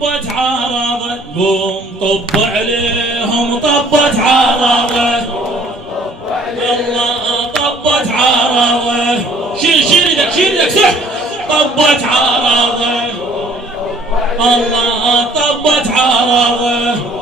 طبت عرضه قوم طب عليهم طبت عرضه الله طبت عرضه شيل يدك صح طبت عرضه الله طبت عرضه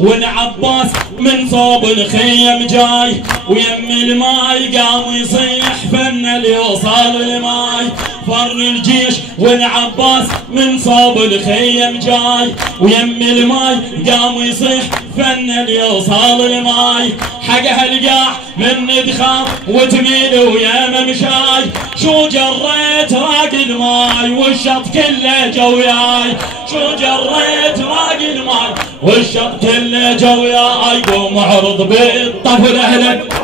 والعباس من صوب الخيم جاي ويم الماي قام يصيح فن اللي يوصل الماي فر الجيش والعباس من صوب الخيم جاي ويم الماي قام يصيح فن اللي يوصل الماي حقها القاع من دخان وتميل ويا مشاي شو جريت راقي الماي والشط كله جوياي شو جريت راقي الماي والشط كله جوياي قوم اعرض بالطفل اهلك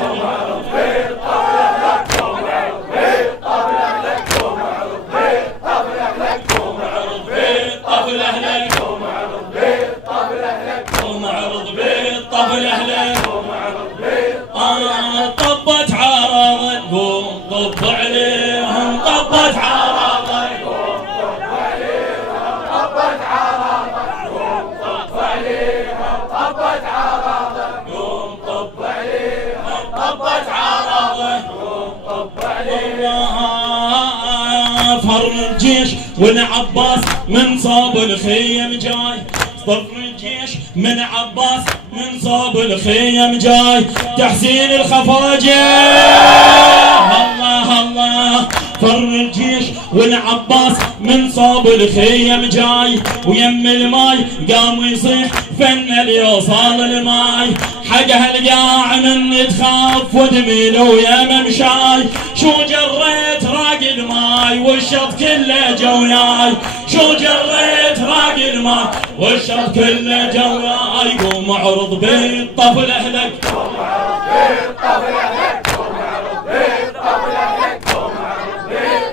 طبت عرضه قوم طب عليهم طبت عرضه قوم طب عليهم طبت عرضه قوم طب عليهم طبت عرضه قوم طب عليهم طبت عرضه قوم طب عليهم فر الجيش والعباس من صوب الخيم جاي صف الجيش من عباس من صوب الخيم جاي تحسين الخفاجة الله الله فر الجيش والعباس من صوب الخيم جاي ويم الماي قام يصيح فن اللي يوصل الماي حقها القاع من تخاف ودميل ويا ممشاي شو جريت راقي الماي والشط كله جوياي شو جريت راقي الماي والشط كله جوياي قوم اعرض بالطفل اهلك قوم اعرض بالطفل اهلك قوم اعرض بالطفل اهلك قوم اعرض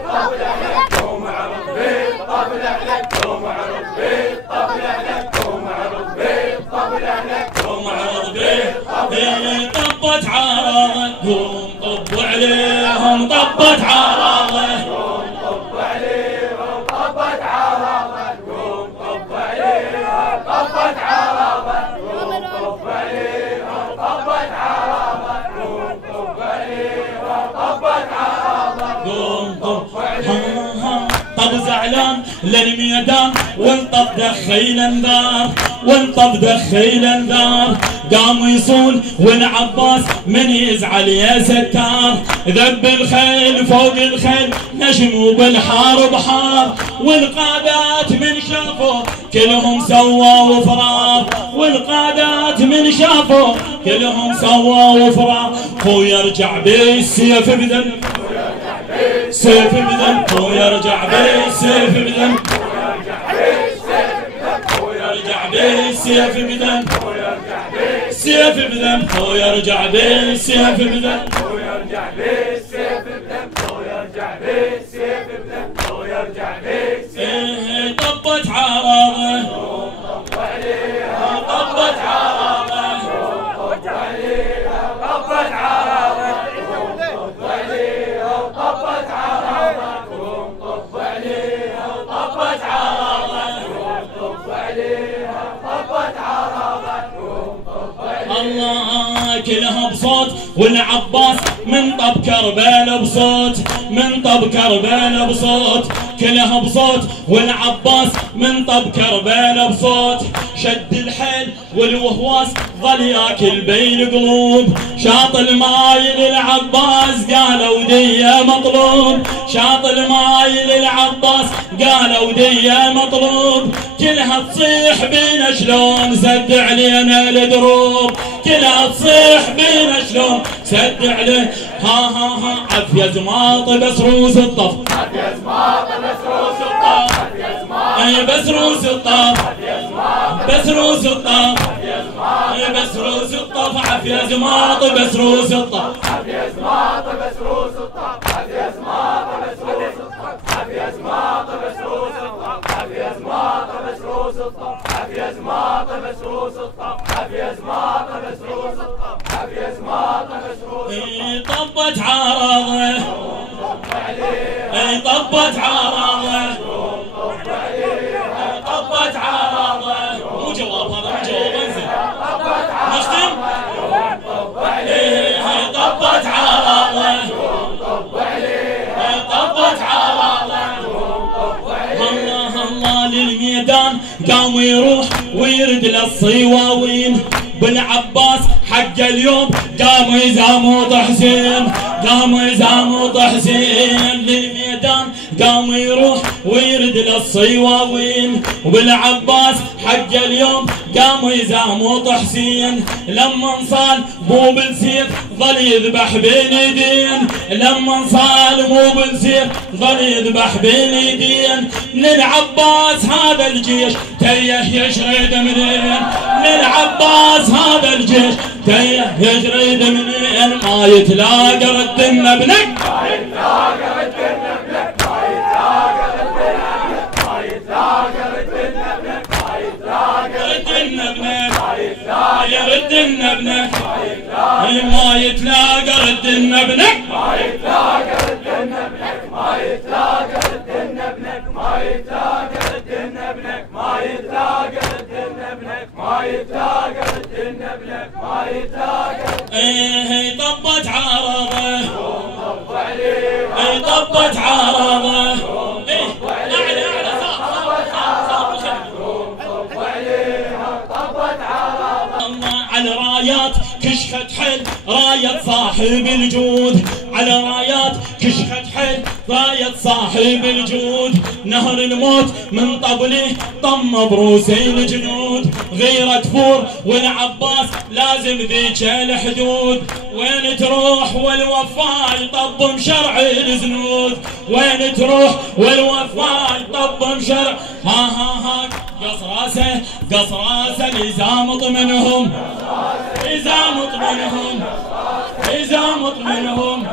بالطفل اهلك قوم اعرض بالطفل اهلك قوم اعرض بالطفل اهلك قوم اعرض بالطفل اهلك قوم اعرض بالطفل طبت عرضه قوم طب عليهم طبت عرضه قوم طب عليهم طبت عرضه قوم طب عليهم طبت عرضه قوم طب عليهم طبت عرضه قوم طب عليهم طبت عرضه قوم طب عليهم طب زعلان للميدان وانطب دخيل انذار وانطب دخيل انذار قام يصون والعباس من يزعل يا ستار ذب الخيل فوق الخيل نجم وبالحار بحار والقادات من شافوا كلهم سوا وفرار والقادات من شافوا كلهم سوا وفرار هو يرجع بالسيف بدم سيف بدم هو يرجع بالسيف بدم يرجع بالسيف بدم سيف بدم هو يرجع بالسيف بدم هو يرجع بالسيف بدم هو يرجع بالسيف بدم هو يرجع بالسيف طبت عرضه طب عليها طبت عرضه طب عليها طبت عرضه طب عليها طبت عرضه طب عليها طبت عرضه طب عليها طبت عرضه الله كلها بصوت والعباس من طب كربال بصوت من طب كربال بصوت كلها بصوت والعباس من طب كربال بصوت شد الحيل والوهواس ظل ياكل بين قلوب شاط الماي للعباس قالوا ديه مطلوب شاط الماي للعباس قالوا ديه مطلوب كلها تصيح بينا شلون سد علينا الدروب كلها تصيح بينا شلون سد عليه ها عفيا زماط بس روس الطف عفيا زماط بس روس الطف عفيا زماط بس روس الطف عفيا زماط بس روس الطف عفيا زماط بس روس الطف عفيا زماط بس روس الطف عفيا زماط بس روس الطف عفيا زماط بس روس الطف عفيا زماط بس روس الطف عافية زماطة بس روس الطب، عافية زماطة بس روس الطب، عافية زماطة بس روس الطب، عافية زماطة بس روس الطب. طبت عرضه طبت عرضه طبت عرضه. مو جواب هذا، مو جواب. انزل نختم. طبت عرضه طبت عرضه. الله الله للميدان قام يروح ويرد للصواوين. بن عباس حق اليوم قام يزامط حسين، قام يزامط حسين للميدان قام يروح ويرد للصواوين. وبن عباس حق اليوم قام يزامط حسين. لما انصال مو بالسيف ظل يذبح بين يدين، لما انصال مو بالسيف ظل يذبح بين يدين. للعباس هذا الجيش تيه يشرد منين، للعباس هذا الجيش تيه يشرد منين. ما يتلاقى رد ابنك، ما يتلاقى رد ابنك، ما يتلاقى رد ابنك، ما يتلاقى رد ابنك، ما يتلاقى رد ابنك، ما يتلاقى رد ابنك، ما يتلاقى ما يتلاقى رد ابنك، ما يتلاقى رد ابنك، ما يتلاقى رد ابنك، ما يتلاقى رد ابنك، ما يتلاقى رد ابنك، ما يتلاقى رد ابنك، ما يتلاقى. طبت عرضه طب عليه طبت عرضه. اعلى اعلى طب عليها طبت عرضه. الله على رايات كشخت حل راية صاحب الجود، على رايات كشخت حل راية صاحب الجود. نهر الموت من طبله طم بروسين الجنود. غيرة فور والعباس لازم ذيك الحدود. وين تروح والوفاء يطب شرع الزنود، وين تروح والوفاء يطب شرع. ها ها ها قص راسه قص راسه يزامط منهم، يزامط منهم، يزامط منهم.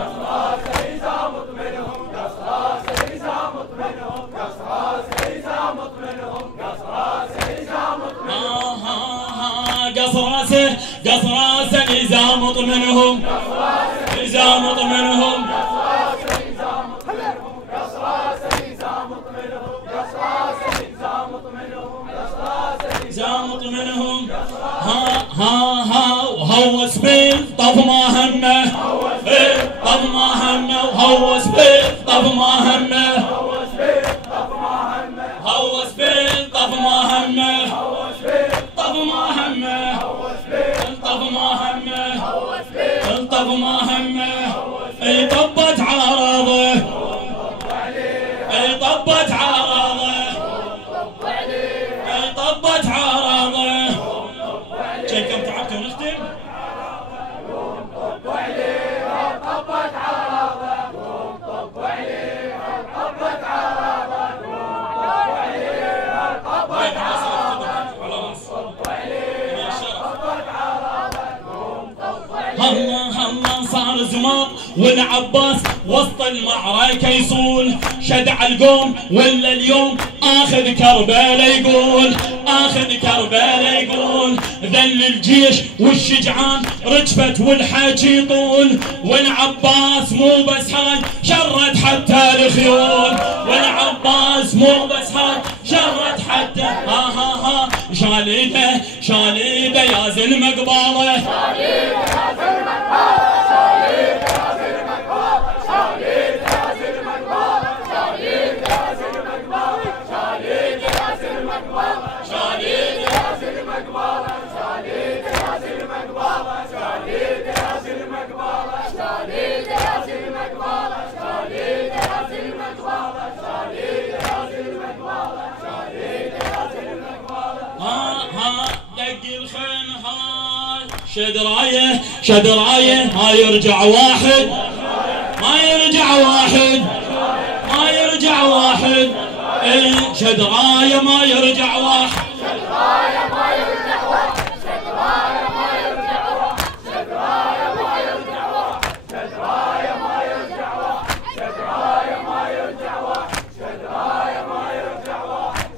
قص راسه قص راسه يزامط منهم، يزامط منهم. زامط منهم. ها ها ها وهوس بين طف ما همه، طف ما همه وهوس بين طف ما همه، هوس بين طف ما همه، طف ما همه، طف ما همه، طف ما همه. اي طبت عرضه، اي طبت عرضه، اي طبت عرضه. شي كم تعبت ونختم. طب عليها طبت عرضه، طب عليها طبت عرضه، طب عليها طبت الله الله صار زماط والعباس وسط المعركة يصول. شدع القوم ولا اليوم اخذ كربلاء يقول، اخذ كربلاء يقول. ذل الجيش والشجعان رجفت والحكي يطول. والعباس مو بس هاي شرت حتى الخيول، والعباس مو بس هاي شرت حتى. ها ها ها شاليده شاليده يا زلمه قباله، شدرايه شدرايه ما يرجع واحد، ما يرجع واحد، ما يرجع واحد. اي شدرايه ما يرجع واحد، شدرايه ما يرجع واحد، شدرايه ما يرجع واحد، شدرايه ما يرجع واحد، شدرايه ما يرجع واحد، شدرايه ما يرجع واحد، شدرايه ما يرجع واحد،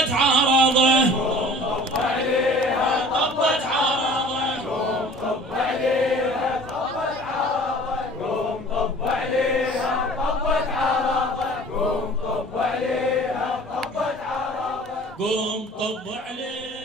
طبت عرضه طب عليها طبت عرضه طب عليها طبت عرضه قوم طب عليها طبت عرضه قوم طب عليها طبت عرضه قوم طب عليه